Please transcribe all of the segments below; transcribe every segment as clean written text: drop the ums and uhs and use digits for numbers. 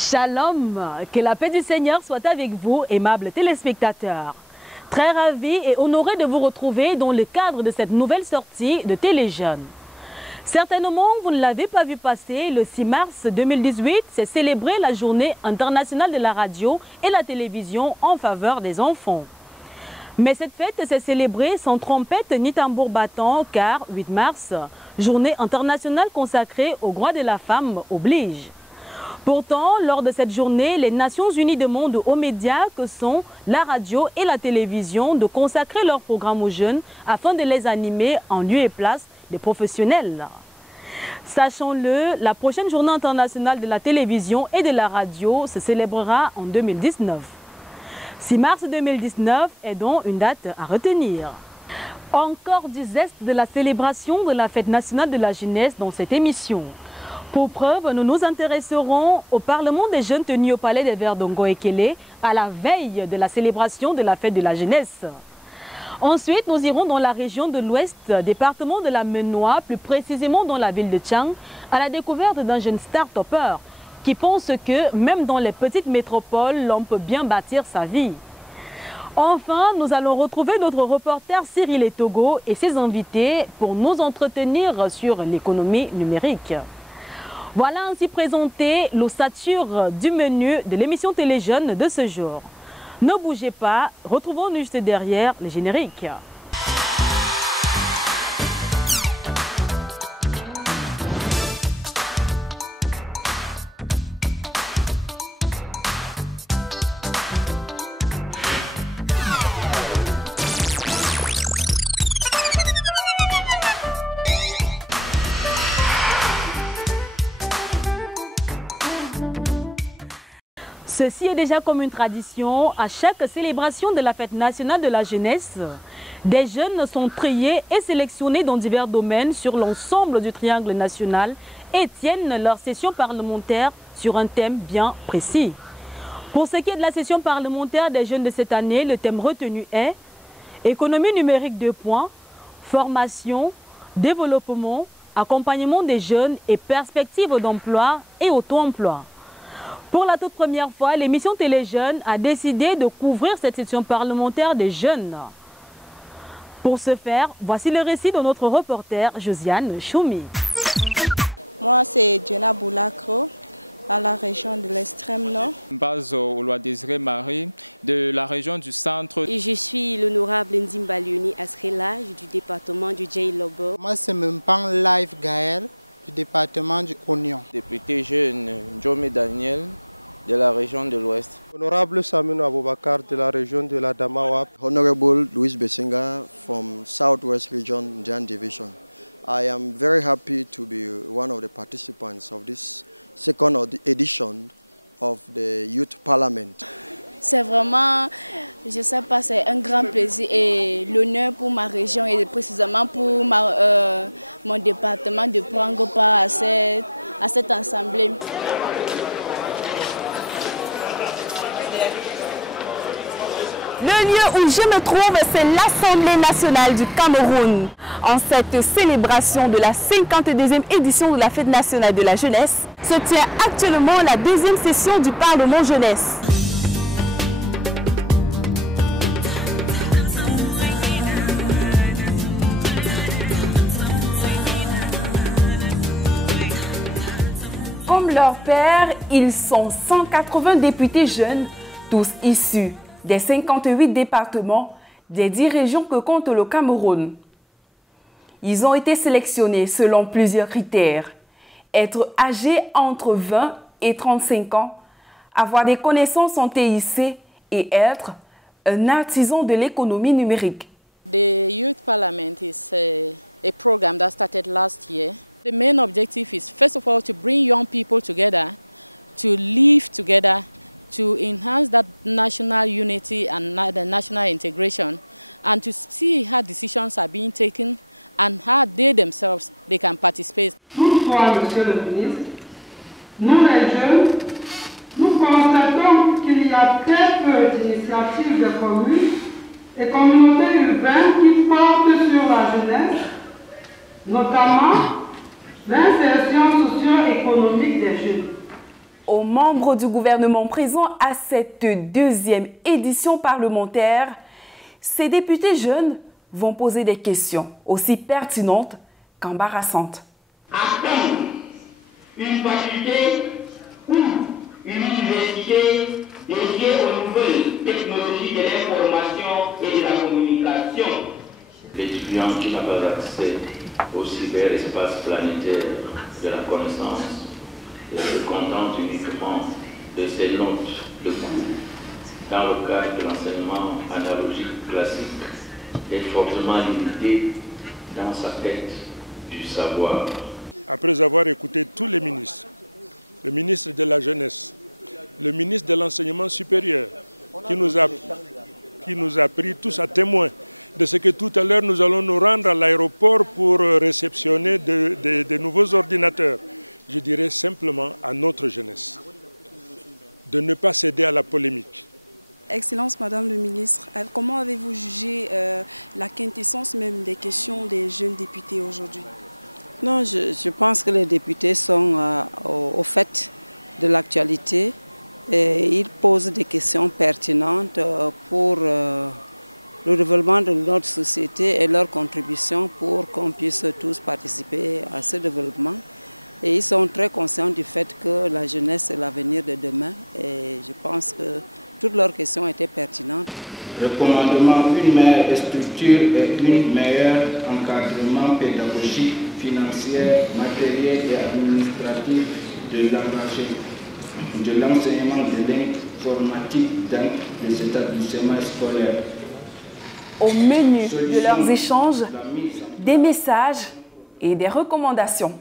Shalom, que la paix du Seigneur soit avec vous, aimables téléspectateurs. Très ravi et honoré de vous retrouver dans le cadre de cette nouvelle sortie de Téléjeunes. Certainement, vous ne l'avez pas vu passer, le 6 mars 2018, c'est célébré la journée internationale de la radio et la télévision en faveur des enfants. Mais cette fête s'est célébrée sans trompette ni tambour battant car 8 mars, journée internationale consacrée aux droits de la femme, oblige. Pourtant, lors de cette journée, les Nations Unies demandent aux médias que sont la radio et la télévision de consacrer leurs programmes aux jeunes afin de les animer en lieu et place des professionnels. Sachons-le, la prochaine journée internationale de la télévision et de la radio se célébrera en 2019. 6 mars 2019 est donc une date à retenir. Encore du zeste de la célébration de la fête nationale de la jeunesse dans cette émission. Pour preuve, nous nous intéresserons au Parlement des jeunes tenu au Palais des Verts d'Ongo-Ekele à la veille de la célébration de la fête de la jeunesse. Ensuite, nous irons dans la région de l'Ouest, département de la Menoie, plus précisément dans la ville de Tchang, à la découverte d'un jeune start-upper qui pense que même dans les petites métropoles, l'on peut bien bâtir sa vie. Enfin, nous allons retrouver notre reporter Cyril Etogo et ses invités pour nous entretenir sur l'économie numérique. Voilà ainsi présenté l'ossature du menu de l'émission Téléjeunes de ce jour. Ne bougez pas, retrouvons-nous juste derrière le générique. Ceci est déjà comme une tradition. À chaque célébration de la fête nationale de la jeunesse, des jeunes sont triés et sélectionnés dans divers domaines sur l'ensemble du triangle national et tiennent leur session parlementaire sur un thème bien précis. Pour ce qui est de la session parlementaire des jeunes de cette année, le thème retenu est économie numérique 2 points, formation, développement, accompagnement des jeunes et perspectives d'emploi et auto-emploi. Pour la toute première fois, l'émission Téléjeunes a décidé de couvrir cette session parlementaire des jeunes. Pour ce faire, voici le récit de notre reporter Josiane Choumi. Moi, c'est Jenna Boulacro, à la région de l'extrême nord. Base au Loi Désiré Marie, de la région du centre. Et je suis l'honorable Ndimba Léonie Asrela, du département du Djei-Lobo. Moi, c'est Mempan Live Gaël, du département du Oignon. Député jeune Njome Daniel de la région de l'Ouest. Honorable Samuel Aboubakar de la région de la Damawa. Honorable Louis Bessinga from Southwest Region, Jan Division. I am very happy to be one of the participants of this second edition of the Youth Parliament. C'est vraiment, je ne sais pas, c'est un grand plaisir et l'honneur pour ma région et précisément pour mon département de prendre part à cette assemblée. Le lieu où je me trouve, c'est l'Assemblée nationale du Cameroun. En cette célébration de la 52e édition de la Fête nationale de la jeunesse, se tient actuellement la deuxième session du Parlement jeunesse. Comme leur père, ils sont 180 députés jeunes, tous issus des 58 départements des 10 régions que compte le Cameroun. Ils ont été sélectionnés selon plusieurs critères. Être âgé entre 20 et 35 ans, avoir des connaissances en TIC et être un artisan de l'économie numérique. The Youth Parliament is a program that started last year. The main objective is, first of all, to bring young people together, to live together, to enhance that national unity and the national integration, and to see how decisions are being taken and how they themselves can participate. Toutefois, Monsieur le ministre, nous les jeunes, nous constatons qu'il y a très peu d'initiatives de communes et communautés urbaines qui portent sur la jeunesse, notamment l'insertion socio-économique des jeunes. Aux membres du gouvernement présents à cette deuxième édition parlementaire, ces députés jeunes vont poser des questions aussi pertinentes qu'embarrassantes. Attendre une faculté ou une université dédiée aux nouvelles technologies de l'information et de la communication. L'étudiant qui n'a pas accès au cyberespace planétaire de la connaissance et se contente uniquement de ses notes de cours dans le cadre de l'enseignement analogique classique est fortement limité dans sa quête du savoir. Après avoir écouté tous les ministres, le ministre de la Jeunesse, le ministre de l'Enseignement supérieur, qui nous a pris tous à témoin de ce que tout à l'heure nous allons nous rendre à l'aéroport pour réceptionner de nouveaux ordinateurs. Je dirais simplement à notre jeunesse de ne pas céder à la polémique. Excellence, Madame le ministre, comment avez-vous jugé la quintessence même des questions des jeunes députés aujourd'hui? Non, je pense que les députés sont au fait de l'actualité et ils posent des questions pertinentes pour le développement de notre société et leur contribution pour qu'on puisse tous participer à ce développement. Et ils sont très conscients du fait que la jeunesse est l'avenir de demain et je pense que toutes leurs questions étaient pertinentes. Recommandement, une meilleure structure et un meilleur encadrement pédagogique, financier, matériel et administratif de l'enseignement de l'informatique dans les établissements scolaires. Au menu de leurs échanges, des messages et des recommandations.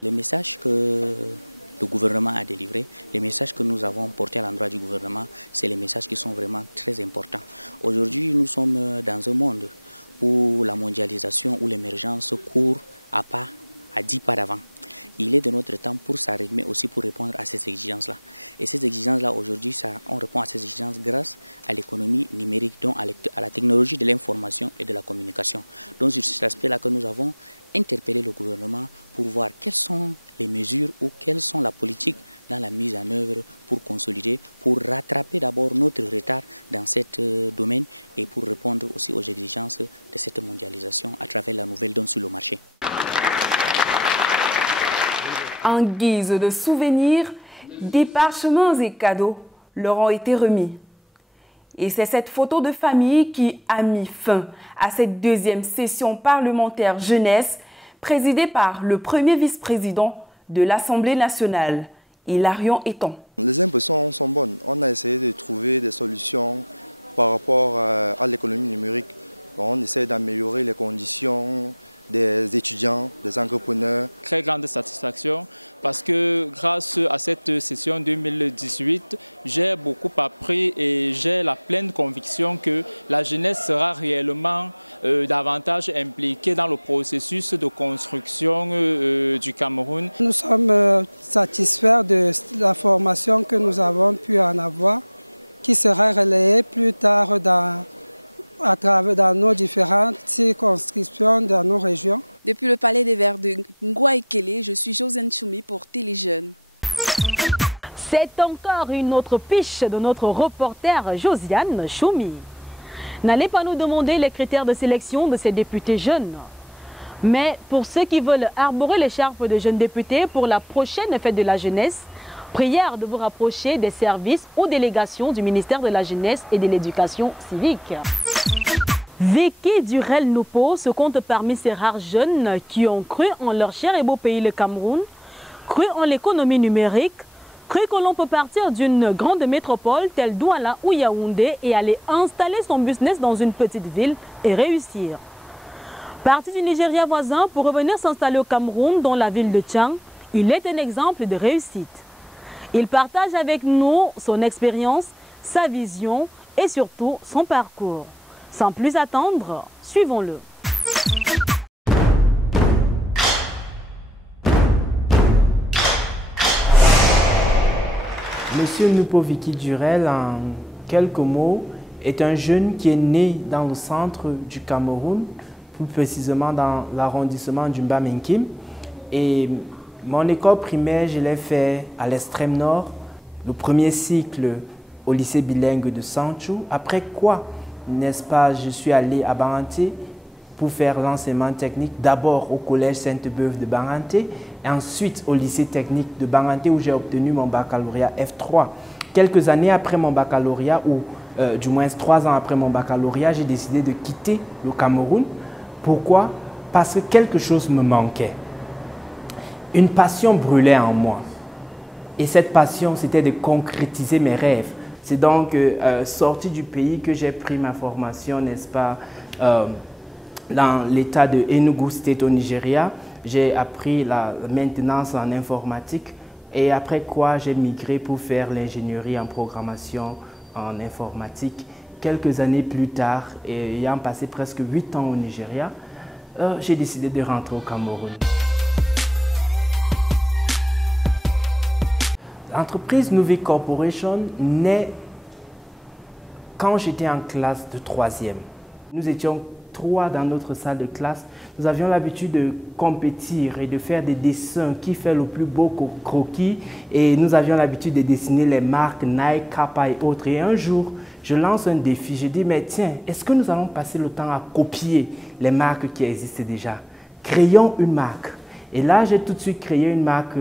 Les messages que le gouvernement a délivrés, les messages que nous avons portés à l'endroit du gouvernement, c'est les messages qui sont vraiment très importants. Aujourd'hui, nous sommes dans un monde où la mondialisation, où l'émergence court à 10 pas d'avant. Il est de notre temps pour s'arrimer aussi pour répondre à ces exigences-là. Et ces exigences-là, aujourd'hui, on répond à ces exigences grâce à l'économie numérique, donc à la technologie de l'information et de la communication. Donc sur cet aspect-là que nous avons interpellé le gouvernement pour voir quelles sont les mesures ou quelles sont la politique dans la mise en œuvre pour consolider, pour rattraper d'abord notre retard dans ce domaine et pour répondre aussi aux exigences de cette mondialisation à travers la nouvelle donne sur le marché. En guise de souvenir, des parchemins et cadeaux leur ont été remis. Et c'est cette photo de famille qui a mis fin à cette deuxième session parlementaire jeunesse présidée par le premier vice-président de l'Assemblée nationale, Hilarion Eton. Les impressions sont bonnes. On a essayé de trouver des solutions par rapport à l'économie numérique. On essaie d'améliorer les conditions des étudiants, des entrepreneurs. Très grande satisfaction parce que grâce à cette session 2018, j'ai beaucoup appris et j'ai la pleine conviction que la jeunesse sera réellement davantage impliquée dans le processus de construction du Cameroun. Nous sommes satisfaits de la formation que nous avons pu en avoir, qui sera relayée plus tard dans nos différentes circonscriptions, dans nos régions. Depuis le Palais des Verts de Ngouaïkele, je suis Josiane Choumi pour Téléjeunes. C'est encore une autre piche de notre reporter Josiane Choumi. N'allez pas nous demander les critères de sélection de ces députés jeunes. Mais pour ceux qui veulent arborer l'écharpe de jeunes députés pour la prochaine fête de la jeunesse, prière de vous rapprocher des services ou délégations du ministère de la Jeunesse et de l'Éducation civique. Vicky Durel-Noupo se compte parmi ces rares jeunes qui ont cru en leur cher et beau pays, le Cameroun, cru en l'économie numérique, cru que l'on peut partir d'une grande métropole telle Douala ou Yaoundé et aller installer son business dans une petite ville et réussir. Parti du Nigeria voisin pour revenir s'installer au Cameroun dans la ville de Tchang, il est un exemple de réussite. Il partage avec nous son expérience, sa vision et surtout son parcours. Sans plus attendre, suivons-le. Monsieur Noupo Vicky Durel, en quelques mots, est un jeune qui est né dans le centre du Cameroun, plus précisément dans l'arrondissement du Mbamenkim. Et Mon école primaire, je l'ai fait à l'extrême nord, le premier cycle au lycée bilingue de Sanchou. Après quoi, n'est-ce pas, je suis allé à Banganté pour faire l'enseignement technique, d'abord au collège Sainte-Beuve de Banganté, et ensuite au lycée technique de Banganté où j'ai obtenu mon baccalauréat F3. Quelques années après mon baccalauréat, ou du moins 3 ans après mon baccalauréat, j'ai décidé de quitter le Cameroun. Pourquoi? Parce que quelque chose me manquait. Une passion brûlait en moi. Et cette passion, c'était de concrétiser mes rêves. C'est donc sorti du pays que j'ai pris ma formation, n'est-ce pas, dans l'état de Enugu State au Nigeria. J'ai appris la maintenance en informatique et après quoi j'ai migré pour faire l'ingénierie en programmation en informatique. Quelques années plus tard, et ayant passé presque 8 ans au Nigeria, j'ai décidé de rentrer au Cameroun. L'entreprise Nouvelle Corporation naît quand j'étais en classe de 3e. Nous étions 3 dans notre salle de classe. Nous avions l'habitude de compétir et de faire des dessins qui fait le plus beau croquis. Et nous avions l'habitude de dessiner les marques Nike, Kappa et autres. Et un jour, je lance un défi. Je dis, mais tiens, est-ce que nous allons passer le temps à copier les marques qui existent déjà? Créons une marque. Et là, j'ai tout de suite créé une marque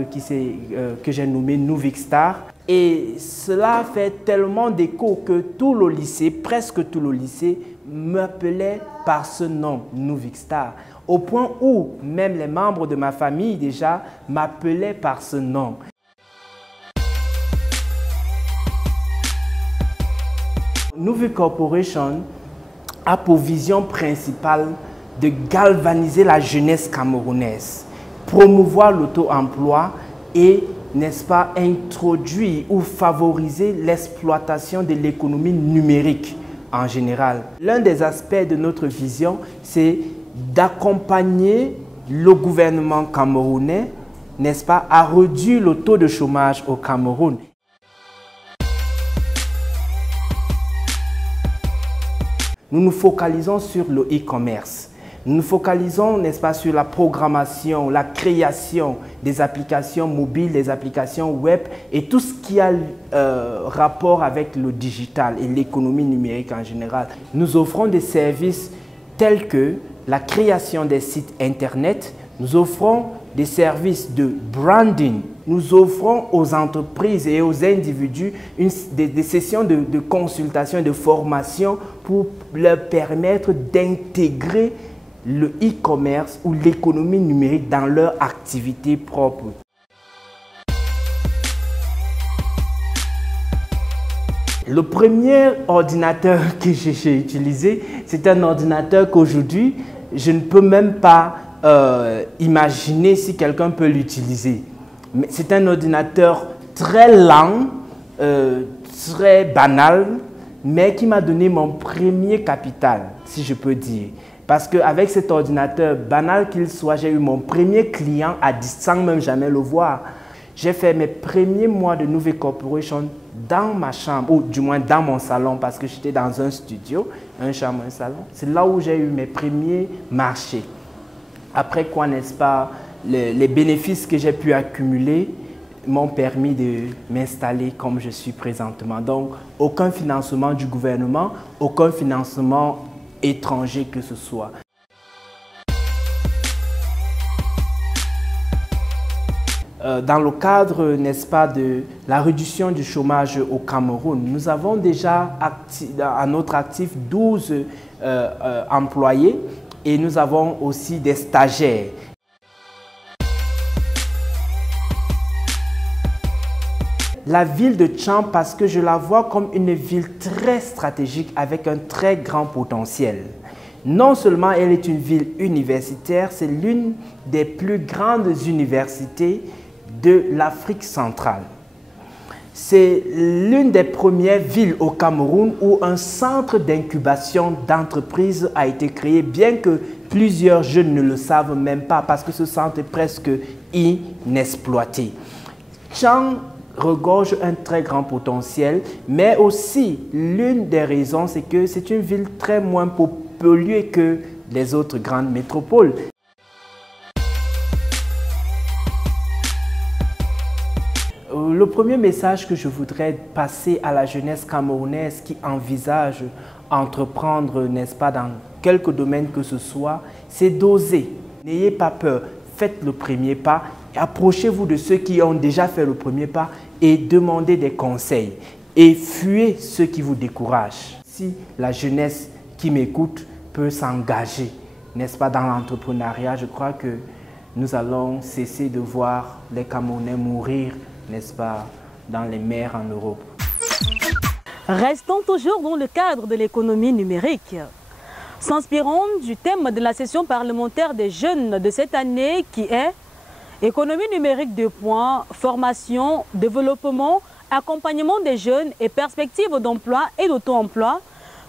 que j'ai nommée Nuvicstar. Et cela fait tellement d'écho que tout le lycée, presque tout le lycée, m'appelait par ce nom, Nuvicstar. Au point où même les membres de ma famille déjà m'appelaient par ce nom. Nouvelle Corporation a pour vision principale de galvaniser la jeunesse camerounaise, promouvoir l'auto-emploi et, n'est-ce pas, introduire ou favoriser l'exploitation de l'économie numérique en général. L'un des aspects de notre vision, c'est d'accompagner le gouvernement camerounais, n'est-ce pas, à réduire le taux de chômage au Cameroun. Nous nous focalisons sur le e-commerce. Nous nous focalisons, n'est-ce pas, sur la programmation, la création des applications mobiles, des applications web et tout ce qui a rapport avec le digital et l'économie numérique en général. Nous offrons des services tels que la création des sites internet, nous offrons des services de branding, nous offrons aux entreprises et aux individus des sessions de consultation et de formation pour leur permettre d'intégrer le e-commerce ou l'économie numérique dans leur activité propre. Le premier ordinateur que j'ai utilisé, c'est un ordinateur qu'aujourd'hui, je ne peux même pas imaginer si quelqu'un peut l'utiliser. C'est un ordinateur très lent, très banal, mais qui m'a donné mon premier capital, si je peux dire. Parce qu'avec cet ordinateur, banal qu'il soit, j'ai eu mon premier client à distance, sans même jamais le voir. J'ai fait mes premiers mois de Nouvelle Corporation dans ma chambre, ou du moins dans mon salon, parce que j'étais dans un studio, un chambre, un salon. C'est là où j'ai eu mes premiers marchés. Après quoi, n'est-ce pas, les bénéfices que j'ai pu accumuler m'ont permis de m'installer comme je suis présentement. Donc, aucun financement du gouvernement, aucun financement étranger que ce soit. Dans le cadre, n'est-ce pas, de la réduction du chômage au Cameroun, nous avons déjà à notre actif 12 employés et nous avons aussi des stagiaires. La ville de Tcham, parce que je la vois comme une ville très stratégique avec un très grand potentiel. Non seulement elle est une ville universitaire, c'est l'une des plus grandes universités de l'Afrique centrale. C'est l'une des premières villes au Cameroun où un centre d'incubation d'entreprises a été créé, bien que plusieurs jeunes ne le savent même pas parce que ce centre est presque inexploité. Tcham regorge un très grand potentiel, mais aussi l'une des raisons, c'est que c'est une ville très moins polluée que les autres grandes métropoles. Le premier message que je voudrais passer à la jeunesse camerounaise qui envisage entreprendre, n'est-ce pas, dans quelque domaine que ce soit, c'est d'oser. N'ayez pas peur, faites le premier pas, approchez-vous de ceux qui ont déjà fait le premier pas et demandez des conseils. Et fuyez ceux qui vous découragent. Si la jeunesse qui m'écoute peut s'engager, n'est-ce pas, dans l'entrepreneuriat, je crois que nous allons cesser de voir les Camerounais mourir, n'est-ce pas, dans les mers en Europe. Restons toujours dans le cadre de l'économie numérique. S'inspirant du thème de la session parlementaire des jeunes de cette année qui est économie numérique 2 points, formation, développement, accompagnement des jeunes et perspectives d'emploi et d'auto-emploi,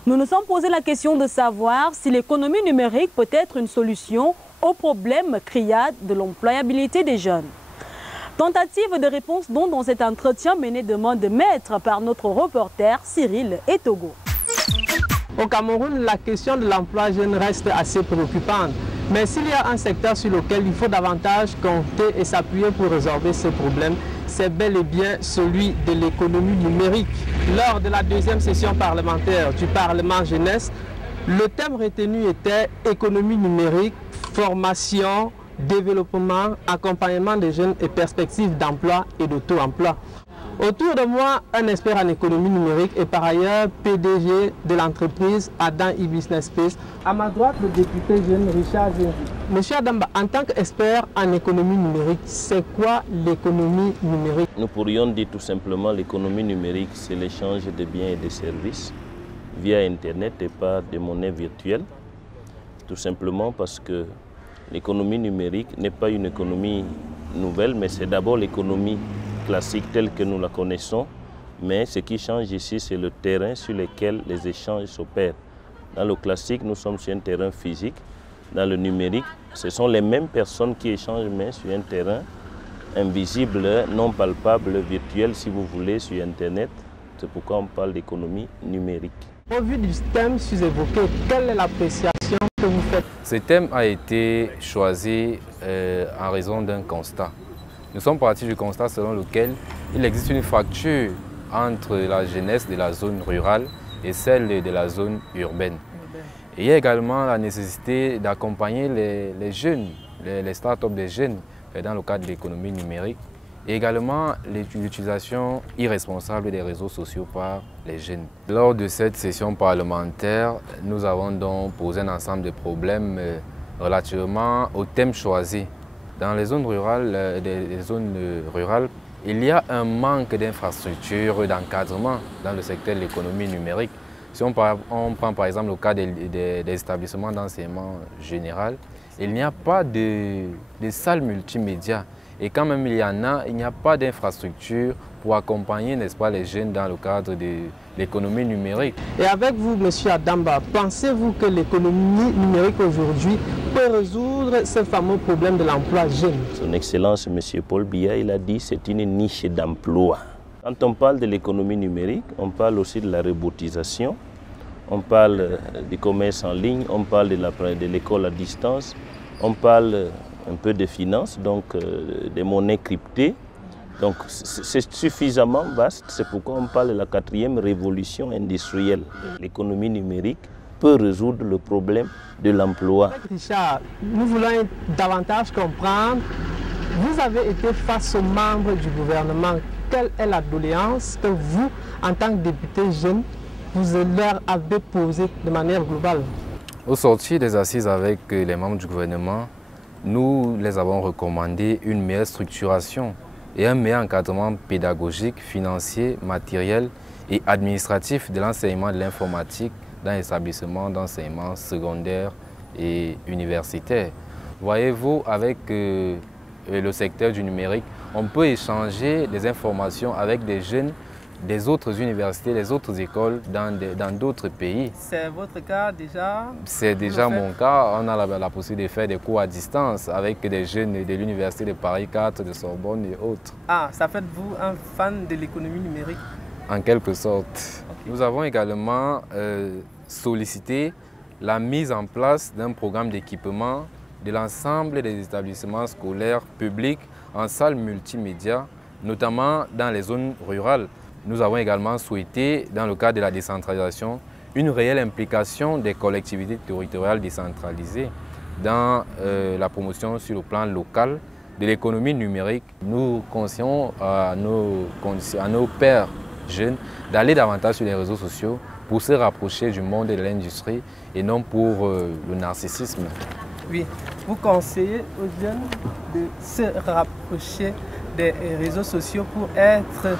nous nous sommes posé la question de savoir si l'économie numérique peut être une solution au problème criard de l'employabilité des jeunes. Tentative de réponse donc dans cet entretien mené de main de maître par notre reporter Cyril Etogo. Au Cameroun, la question de l'emploi jeune reste assez préoccupante. Mais s'il y a un secteur sur lequel il faut davantage compter et s'appuyer pour résorber ces problèmes, c'est bel et bien celui de l'économie numérique. Lors de la deuxième session parlementaire du Parlement jeunesse, le thème retenu était économie numérique, formation, développement, accompagnement des jeunes et perspectives d'emploi et d'auto-emploi. Autour de moi, un expert en économie numérique et par ailleurs PDG de l'entreprise Adam e-Business Space. À ma droite, le député jeune Richard Zinzi. Monsieur Adamba, en tant qu'expert en économie numérique, c'est quoi l'économie numérique? Nous pourrions dire tout simplement l'économie numérique, c'est l'échange de biens et de services via Internet et pas de monnaie virtuelle. Tout simplement parce que l'économie numérique n'est pas une économie nouvelle, mais c'est d'abord l'économie classique telle que nous la connaissons, mais ce qui change ici, c'est le terrain sur lequel les échanges s'opèrent. Dans le classique, nous sommes sur un terrain physique. Dans le numérique, ce sont les mêmes personnes qui échangent, mais sur un terrain invisible, non palpable, virtuel, si vous voulez, sur Internet. C'est pourquoi on parle d'économie numérique. Au vu du thème sus-évoqué, quelle est l'appréciation que vous faites? Ce thème a été choisi en raison d'un constat. Nous sommes partis du constat selon lequel il existe une fracture entre la jeunesse de la zone rurale et celle de la zone urbaine. Et il y a également la nécessité d'accompagner les jeunes, les start-up des jeunes dans le cadre de l'économie numérique et également l'utilisation irresponsable des réseaux sociaux par les jeunes. Lors de cette session parlementaire, nous avons donc posé un ensemble de problèmes relativement au thème choisi. Dans les zones rurales, il y a un manque d'infrastructures, d'encadrement dans le secteur de l'économie numérique. Si on prend par exemple le cas des établissements d'enseignement général, il n'y a pas de salle multimédia. Et quand même il y en a, il n'y a pas d'infrastructure pour accompagner, n'est-ce pas, les jeunes dans le cadre de l'économie numérique. Et avec vous, M. Adamba, pensez-vous que l'économie numérique aujourd'hui peut résoudre ce fameux problème de l'emploi jeune? Son Excellence, M. Paul Biya, il a dit que c'est une niche d'emploi. Quand on parle de l'économie numérique, on parle aussi de la robotisation, on parle du commerce en ligne, on parle de l'école à distance, on parle un peu de finances, donc des monnaies cryptées. Donc c'est suffisamment vaste, c'est pourquoi on parle de la 4e révolution industrielle. L'économie numérique peut résoudre le problème de l'emploi. Richard, nous voulons davantage comprendre, vous avez été face aux membres du gouvernement. Quelle est la doléance que vous, en tant que député jeune, vous leur avez posée de manière globale? Au sortir des assises avec les membres du gouvernement, nous les avons recommandé une meilleure structuration et un meilleur encadrement pédagogique, financier, matériel et administratif de l'enseignement de l'informatique dans les établissements d'enseignement secondaire et universitaire. Voyez-vous, avec le secteur du numérique, on peut échanger des informations avec des jeunes des autres universités, des autres écoles dans d'autres pays. C'est votre cas déjà? C'est déjà mon cas. On a la possibilité de faire des cours à distance avec des jeunes de l'université de Paris 4, de Sorbonne et autres. Ah, ça fait de vous un fan de l'économie numérique? En quelque sorte. Okay. Nous avons également sollicité la mise en place d'un programme d'équipement de l'ensemble des établissements scolaires publics en salles multimédia notamment dans les zones rurales. Nous avons également souhaité, dans le cadre de la décentralisation, une réelle implication des collectivités territoriales décentralisées dans la promotion sur le plan local de l'économie numérique. Nous conseillons à nos pères jeunes d'aller davantage sur les réseaux sociaux pour se rapprocher du monde de l'industrie et non pour le narcissisme. Oui, vous conseillez aux jeunes de se rapprocher des réseaux sociaux pour être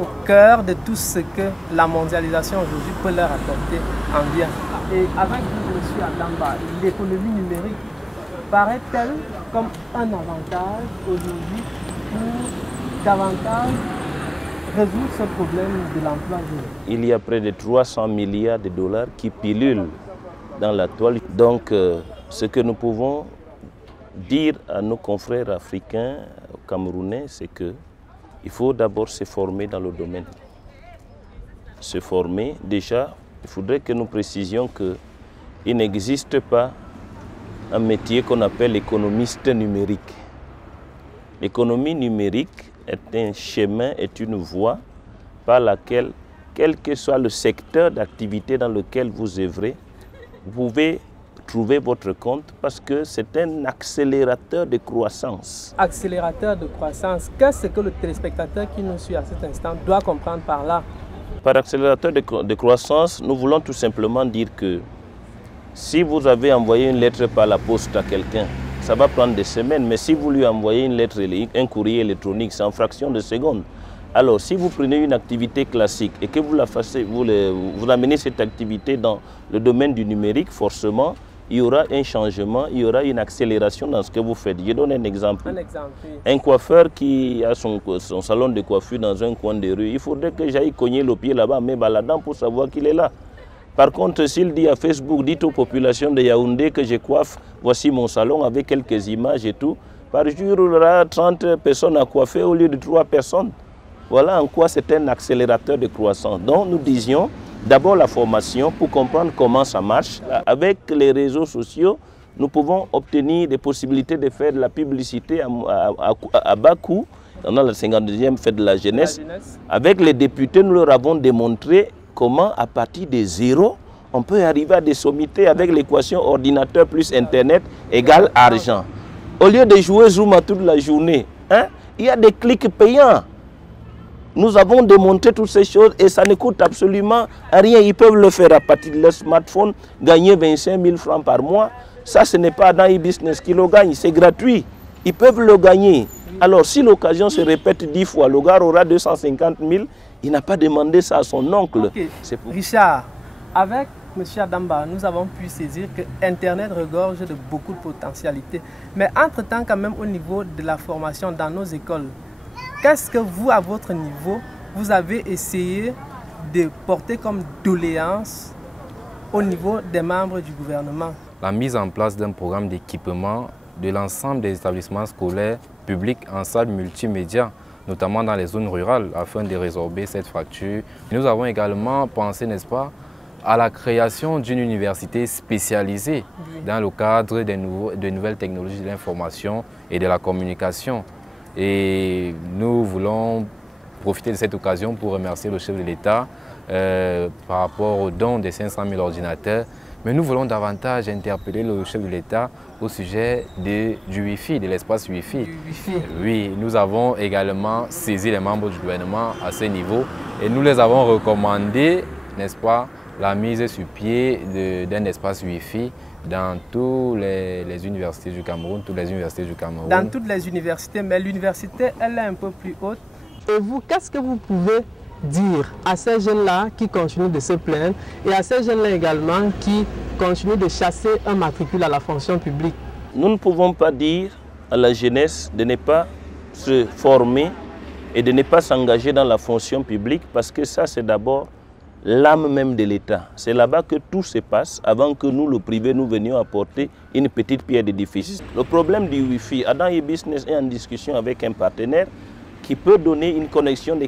au cœur de tout ce que la mondialisation aujourd'hui peut leur apporter en bien. Et avec vous, M. Adamba, l'économie numérique paraît-elle comme un avantage aujourd'hui pour davantage résoudre ce problème de l'emploi jeune? Il y a près de 300 milliards de dollars qui pilulent dans la toile. Donc, ce que nous pouvons dire à nos confrères africains, camerounais, c'est que il faut d'abord se former dans le domaine. Se former, déjà, il faudrait que nous précisions qu'il n'existe pas un métier qu'on appelle économiste numérique. L'économie numérique est un chemin, est une voie par laquelle, quel que soit le secteur d'activité dans lequel vous œuvrez, vous pouvez trouver votre compte parce que c'est un accélérateur de croissance. Accélérateur de croissance, qu'est-ce que le téléspectateur qui nous suit à cet instant doit comprendre par là? Par accélérateur de croissance, nous voulons tout simplement dire que si vous avez envoyé une lettre par la poste à quelqu'un, ça va prendre des semaines, mais si vous lui envoyez une lettre, un courrier électronique, c'est en fraction de secondes. Alors, si vous prenez une activité classique et que vous amenez cette activité dans le domaine du numérique, forcément, il y aura un changement, il y aura une accélération dans ce que vous faites. Je donne un exemple. Un coiffeur qui a son salon de coiffure dans un coin de rue, il faudrait que j'aille cogner le pied là-bas, me baladant pour savoir qu'il est là. Par contre, s'il dit à Facebook, dites aux populations de Yaoundé que je coiffe, voici mon salon avec quelques images et tout, par jour, il y aura 30 personnes à coiffer au lieu de 3 personnes. Voilà en quoi c'est un accélérateur de croissance. Donc nous disions, d'abord la formation pour comprendre comment ça marche. Avec les réseaux sociaux, nous pouvons obtenir des possibilités de faire de la publicité à bas coût. On a la 52e fête de la jeunesse. Avec les députés, nous leur avons démontré comment, à partir de zéro, on peut arriver à des sommités avec l'équation ordinateur plus Internet égale argent. Au lieu de jouer Zoom toute la journée, il y a des clics payants. Nous avons démontré toutes ces choses et ça ne coûte absolument rien. Ils peuvent le faire à partir de leur smartphone, gagner 25 000 francs par mois. Ça, ce n'est pas dans e-business qu'ils le gagnent, c'est gratuit. Ils peuvent le gagner. Alors, si l'occasion se répète 10 fois, le gars aura 250 000, il n'a pas demandé ça à son oncle. Okay. Richard, avec M. Adamba, nous avons pu saisir que Internet regorge de beaucoup de potentialités. Mais entre-temps, quand même, au niveau de la formation dans nos écoles, qu'est-ce que vous, à votre niveau, vous avez essayé de porter comme doléance au niveau des membres du gouvernement? La mise en place d'un programme d'équipement de l'ensemble des établissements scolaires publics en salles multimédia, notamment dans les zones rurales, afin de résorber cette fracture. Nous avons également pensé, n'est-ce pas, à la création d'une université spécialisée dans le cadre de nouvelles technologies de l'information et de la communication. Et nous voulons profiter de cette occasion pour remercier le chef de l'État par rapport au don des 500 000 ordinateurs. Mais nous voulons davantage interpeller le chef de l'État au sujet du Wi-Fi, de l'espace Wi-Fi. Oui, nous avons également saisi les membres du gouvernement à ce niveau et nous les avons recommandé, n'est-ce pas, la mise sur pied d'un espace Wi-Fi dans toutes les universités du Cameroun, Dans toutes les universités, mais l'université, elle est un peu plus haute. Et vous, qu'est-ce que vous pouvez dire à ces jeunes-là qui continuent de se plaindre et à ces jeunes-là également qui continuent de chasser un matricule à la fonction publique? Nous ne pouvons pas dire à la jeunesse de ne pas se former et de ne pas s'engager dans la fonction publique parce que ça, c'est d'abord l'âme même de l'État. C'est là-bas que tout se passe avant que nous, le privé, nous venions apporter une petite pierre d'édifice. Le problème du Wi-Fi, Adam e-Business est en discussion avec un partenaire qui peut donner une connexion de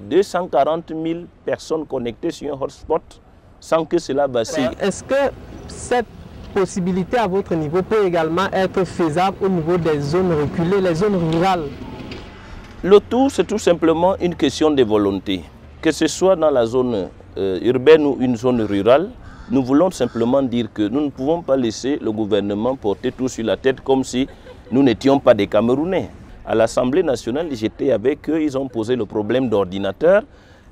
240 000 personnes connectées sur un hotspot sans que cela vacille. Est-ce que cette possibilité à votre niveau peut également être faisable au niveau des zones reculées, les zones rurales? Le tout, c'est tout simplement une question de volonté. Que ce soit dans la zone urbaine ou une zone rurale, nous voulons simplement dire que nous ne pouvons pas laisser le gouvernement porter tout sur la tête comme si nous n'étions pas des Camerounais. À l'Assemblée nationale, j'étais avec eux, ils ont posé le problème d'ordinateur.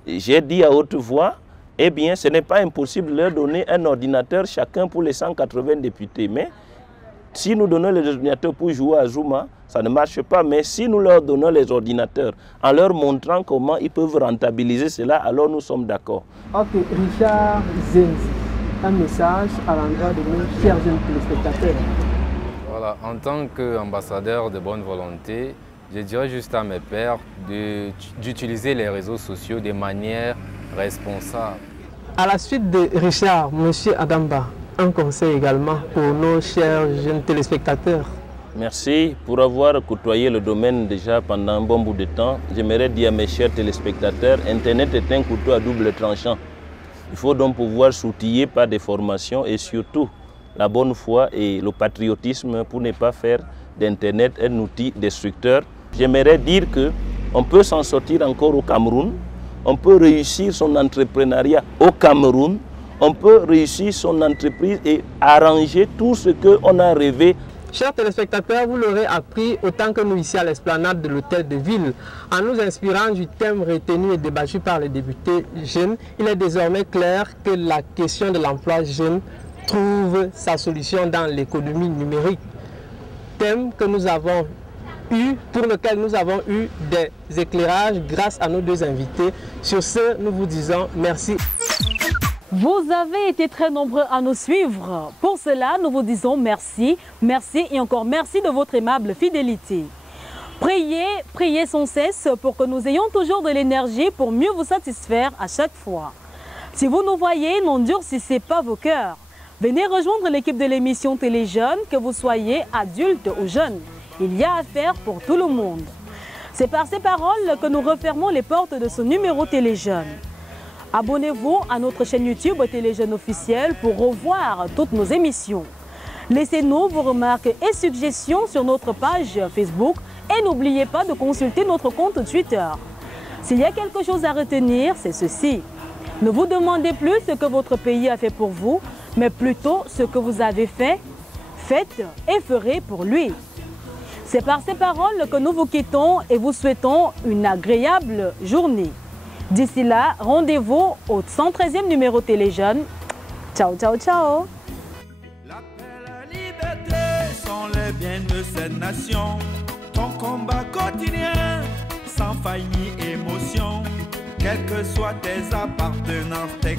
J'ai dit à haute voix, eh bien, ce n'est pas impossible de leur donner un ordinateur chacun pour les 180 députés. Mais si nous donnons les ordinateurs pour jouer à Zuma, ça ne marche pas. Mais si nous leur donnons les ordinateurs en leur montrant comment ils peuvent rentabiliser cela, alors nous sommes d'accord. Ok, Richard Zenzi, un message à l'endroit de nos chers jeunes téléspectateurs. Voilà, en tant qu'ambassadeur de bonne volonté, je dirais juste à mes pairs d'utiliser les réseaux sociaux de manière responsable. À la suite de Richard, M. Adamba, un conseil également pour nos chers jeunes téléspectateurs. Merci pour avoir côtoyé le domaine déjà pendant un bon bout de temps. J'aimerais dire à mes chers téléspectateurs, Internet est un couteau à double tranchant. Il faut donc pouvoir s'outiller par des formations et surtout la bonne foi et le patriotisme pour ne pas faire d'Internet un outil destructeur. J'aimerais dire qu'on peut s'en sortir encore au Cameroun, on peut réussir son entrepreneuriat au Cameroun, on peut réussir son entreprise et arranger tout ce qu'on a rêvé. Chers téléspectateurs, vous l'aurez appris autant que nous ici à l'esplanade de l'Hôtel de Ville. En nous inspirant du thème retenu et débattu par les députés jeunes, il est désormais clair que la question de l'emploi jeune trouve sa solution dans l'économie numérique. Thème que nous avons eu, pour lequel nous avons eu des éclairages grâce à nos deux invités. Sur ce, nous vous disons merci. Vous avez été très nombreux à nous suivre. Pour cela, nous vous disons merci, merci et encore merci de votre aimable fidélité. Priez, priez sans cesse pour que nous ayons toujours de l'énergie pour mieux vous satisfaire à chaque fois. Si vous nous voyez, n'endurcissez pas vos cœurs. Venez rejoindre l'équipe de l'émission Téléjeunes, que vous soyez adulte ou jeune. Il y a à faire pour tout le monde. C'est par ces paroles que nous refermons les portes de ce numéro Téléjeunes. Abonnez-vous à notre chaîne YouTube Téléjeunes officielle pour revoir toutes nos émissions. Laissez-nous vos remarques et suggestions sur notre page Facebook et n'oubliez pas de consulter notre compte Twitter. S'il y a quelque chose à retenir, c'est ceci. Ne vous demandez plus ce que votre pays a fait pour vous, mais plutôt ce que vous avez fait, faites et ferez pour lui. C'est par ces paroles que nous vous quittons et vous souhaitons une agréable journée. D'ici là, rendez-vous au 113e numéro Téléjeunes. Ciao, ciao, ciao. La liberté sont les biens de cette nation. Ton combat quotidien, sans faille ni émotion, quelles que soient tes appartenances, tes